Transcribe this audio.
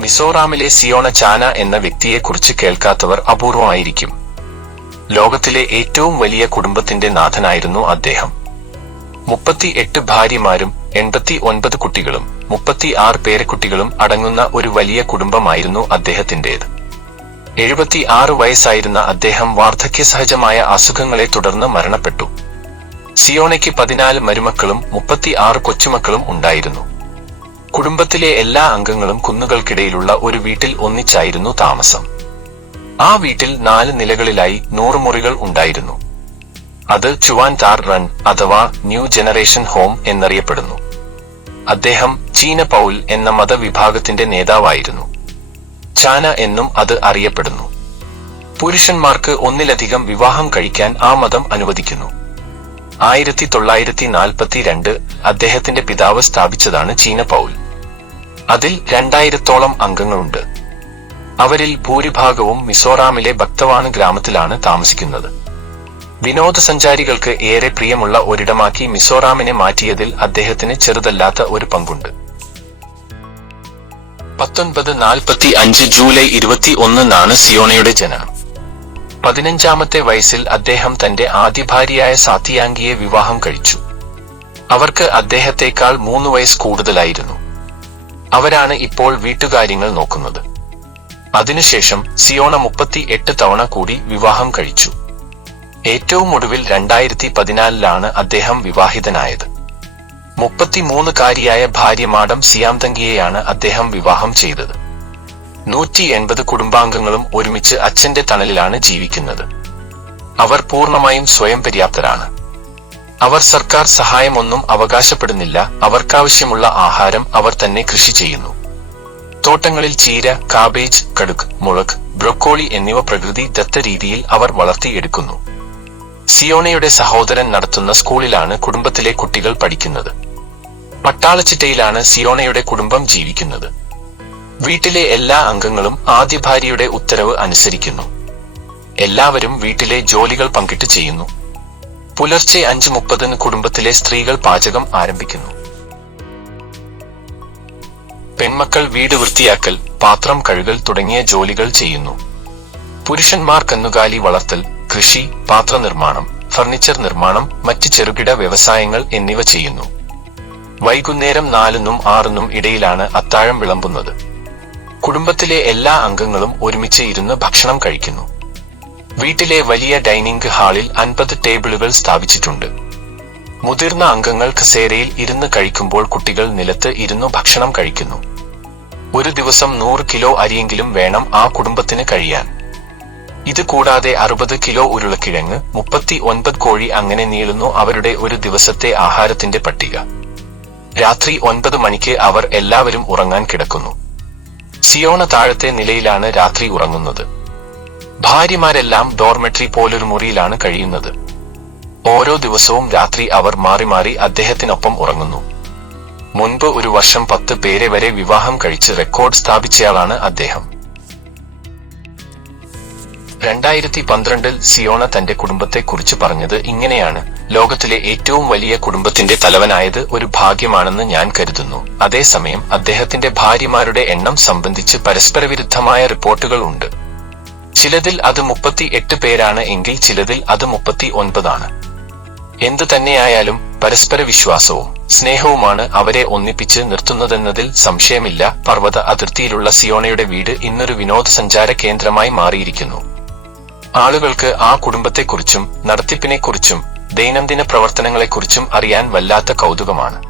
മിസോറാമിലെ സിയോണ ചാന എന്ന വ്യക്തിയെക്കുറിച്ച് കേൾക്കാത്തവർ അപൂർവമായിരിക്കും. ലോകത്തിലെ ഏറ്റവും വലിയ കുടുംബത്തിന്റെ നാഥനായിരുന്നു അദ്ദേഹം. മുപ്പത്തി എട്ട് ഭാര്യമാരും എൺപത്തി ഒൻപത് കുട്ടികളും മുപ്പത്തി ആറ് പേരക്കുട്ടികളും അടങ്ങുന്ന ഒരു വലിയ കുടുംബമായിരുന്നു അദ്ദേഹത്തിന്റേത്. എഴുപത്തി ആറ് വയസ്സായിരുന്ന അദ്ദേഹം വാർദ്ധക്യസഹജമായ അസുഖങ്ങളെ തുടർന്ന് മരണപ്പെട്ടു. സിയോണയ്ക്ക് പതിനാല് മരുമക്കളും മുപ്പത്തി ആറ് കൊച്ചുമക്കളും ഉണ്ടായിരുന്നു. കുടുംബത്തിലെ എല്ലാ അംഗങ്ങളും കുന്നുകൾക്കിടയിലുള്ള ഒരു വീട്ടിൽ ഒന്നിച്ചായിരുന്നു താമസം. ആ വീട്ടിൽ നാല് നിലകളിലായി നൂറ് മുറികൾ ഉണ്ടായിരുന്നു. അത് ചുവാൻ താർ റൺ അഥവാ ന്യൂ ജനറേഷൻ ഹോം എന്നറിയപ്പെടുന്നു. അദ്ദേഹം ചീന പൗൽ എന്ന മതവിഭാഗത്തിന്റെ നേതാവായിരുന്നു. ചാന എന്നും അത് അറിയപ്പെടുന്നു. പുരുഷന്മാർക്ക് ഒന്നിലധികം വിവാഹം കഴിക്കാൻ ആ മതം അനുവദിക്കുന്നു. ആയിരത്തി തൊള്ളായിരത്തി നാൽപ്പത്തിരണ്ട് അദ്ദേഹത്തിന്റെ പിതാവ് സ്ഥാപിച്ചതാണ് ചീന പൗൽ. അതിൽ രണ്ടായിരത്തോളം അംഗങ്ങളുണ്ട്. അവരിൽ ഭൂരിഭാഗവും മിസോറാമിലെ ഭക്തവാണ് ഗ്രാമത്തിലാണ് താമസിക്കുന്നത്. വിനോദസഞ്ചാരികൾക്ക് ഏറെ പ്രിയമുള്ള ഒരിടമാക്കി മിസോറാമിനെ മാറ്റിയതിൽ അദ്ദേഹത്തിന് ചെറുതല്ലാത്ത ഒരു പങ്കുണ്ട്. പത്തൊൻപത് നാൽപ്പത്തി അഞ്ച് ജൂലൈ ഇരുപത്തി ഒന്നിനാണ് സിയോണയുടെ ജനനം. പതിനഞ്ചാമത്തെ വയസ്സിൽ അദ്ദേഹം തന്റെ ആദ്യ ഭാര്യയായ സാത്തിയാങ്കിയെ വിവാഹം കഴിച്ചു. അവർക്ക് അദ്ദേഹത്തെക്കാൾ മൂന്ന് വയസ്സ് കൂടുതലായിരുന്നു. അവരാണ് ഇപ്പോൾ വീട്ടുകാര്യങ്ങൾ നോക്കുന്നത്. അതിനുശേഷം സിയോണ മുപ്പത്തി എട്ട് തവണ കൂടി വിവാഹം കഴിച്ചു. ഏറ്റവും ഒടുവിൽ രണ്ടായിരത്തി പതിനാലിലാണ് അദ്ദേഹം വിവാഹിതനായത്. മുപ്പത്തിമൂന്നുകാരിയായ ഭാര്യ മാഡം സിയാംതങ്കിയെയാണ് അദ്ദേഹം വിവാഹം ചെയ്തത്. നൂറ്റി എൺപത് കുടുംബാംഗങ്ങളും ഒരുമിച്ച് അച്ഛന്റെ തണലിലാണ് ജീവിക്കുന്നത്. അവർ പൂർണമായും സ്വയം പര്യാപ്തരാണ്. അവർ സർക്കാർ സഹായമൊന്നും അവകാശപ്പെടുന്നില്ല. അവർക്കാവശ്യമുള്ള ആഹാരം അവർ തന്നെ കൃഷി ചെയ്യുന്നു. തോട്ടങ്ങളിൽ ചീര കാബേജ് കടുക് മുളക് ബ്രൊക്കോളി എന്നിവ പ്രകൃതി ദത്ത രീതിയിൽ അവർ വളർത്തിയെടുക്കുന്നു. സിയോണയുടെ സഹോദരൻ നടത്തുന്ന സ്കൂളിലാണ് കുടുംബത്തിലെ കുട്ടികൾ പഠിക്കുന്നത്. പട്ടാളച്ചിട്ടയിലാണ് സിയോണയുടെ കുടുംബം ജീവിക്കുന്നത്. വീട്ടിലെ എല്ലാ അംഗങ്ങളും ആദ്യ ഭാര്യയുടെ ഉത്തരവ് അനുസരിക്കുന്നു. എല്ലാവരും വീട്ടിലെ ജോലികൾ പങ്കിട്ട് ചെയ്യുന്നു. പുലർച്ചെ അഞ്ച് മുപ്പതിന് കുടുംബത്തിലെ സ്ത്രീകൾ പാചകം ആരംഭിക്കുന്നു. പെൺമക്കൾ വീട് വൃത്തിയാക്കൽ പാത്രം കഴുകൽ തുടങ്ങിയ ജോലികൾ ചെയ്യുന്നു. പുരുഷന്മാർ കന്നുകാലി വളർത്തൽ കൃഷി പാത്രനിർമ്മാണം ഫർണിച്ചർ നിർമ്മാണം മറ്റ് ചെറുകിട വ്യവസായങ്ങൾ എന്നിവ ചെയ്യുന്നു. വൈകുന്നേരം നാലിനും ആറിനും ഇടയിലാണ് അത്താഴം വിളമ്പുന്നത്. കുടുംബത്തിലെ എല്ലാ അംഗങ്ങളും ഒരുമിച്ച് ഇരുന്ന് ഭക്ഷണം കഴിക്കുന്നു. വീട്ടിലെ വലിയ ഡൈനിംഗ് ഹാളിൽ അൻപത് ടേബിളുകൾ സ്ഥാപിച്ചിട്ടുണ്ട്. മുതിർന്ന അംഗങ്ങൾ കസേരയിൽ ഇരുന്ന് കഴിക്കുമ്പോൾ കുട്ടികൾ നിലത്ത് ഇരുന്നു ഭക്ഷണം കഴിക്കുന്നു. ഒരു ദിവസം നൂറ് കിലോ അരിയെങ്കിലും വേണം ആ കുടുംബത്തിന് കഴിയാൻ. ഇത് കൂടാതെ അറുപത് കിലോ ഉരുളക്കിഴങ്ങ് മുപ്പത്തി ഒൻപത് കോഴി അങ്ങനെ നീളുന്നു അവരുടെ ഒരു ദിവസത്തെ ആഹാരത്തിന്റെ പട്ടിക. രാത്രി ഒൻപത് മണിക്ക് അവർ എല്ലാവരും ഉറങ്ങാൻ കിടക്കുന്നു. സിയോണ താഴത്തെ നിലയിലാണ് രാത്രി ഉറങ്ങുന്നത്. ഭാര്യമാരെല്ലാം ഡോർമെട്രി പോലൊരു മുറിയിലാണ് കഴിയുന്നത്. ഓരോ ദിവസവും രാത്രി അവർ മാറി മാറി അദ്ദേഹത്തിനൊപ്പം ഉറങ്ങുന്നു. മുൻപ് ഒരു വർഷം പത്ത് പേരെ വരെ വിവാഹം കഴിച്ച് റെക്കോർഡ് സ്ഥാപിച്ചയാളാണ് അദ്ദേഹം. രണ്ടായിരത്തി പന്ത്രണ്ടിൽ സിയോണ തന്റെ കുടുംബത്തെക്കുറിച്ച് പറഞ്ഞത് ഇങ്ങനെയാണ്. ലോകത്തിലെ ഏറ്റവും വലിയ കുടുംബത്തിന്റെ തലവനായത് ഒരു ഭാഗ്യമാണെന്ന് ഞാൻ കരുതുന്നു. അതേസമയം അദ്ദേഹത്തിന്റെ ഭാര്യമാരുടെ എണ്ണം സംബന്ധിച്ച് പരസ്പരവിരുദ്ധമായ റിപ്പോർട്ടുകൾ ഉണ്ട്. ചിലതിൽ അത് മുപ്പത്തി എട്ട് പേരാണ് എങ്കിൽ ചിലതിൽ അത് മുപ്പത്തി ഒൻപതാണ് എന്തു തന്നെയായാലും പരസ്പര വിശ്വാസവും സ്നേഹവുമാണ് അവരെ ഒന്നിപ്പിച്ച് നിർത്തുന്നതെന്നതിൽ സംശയമില്ല. പർവത അതിർത്തിയിലുള്ള സിയോണയുടെ വീട് ഇന്നൊരു വിനോദസഞ്ചാര കേന്ദ്രമായി മാറിയിരിക്കുന്നു. ആളുകൾക്ക് ആ കുടുംബത്തെക്കുറിച്ചും നടത്തിപ്പിനെക്കുറിച്ചും ദൈനംദിന പ്രവർത്തനങ്ങളെക്കുറിച്ചും അറിയാൻ വല്ലാത്ത കൗതുകമാണ്.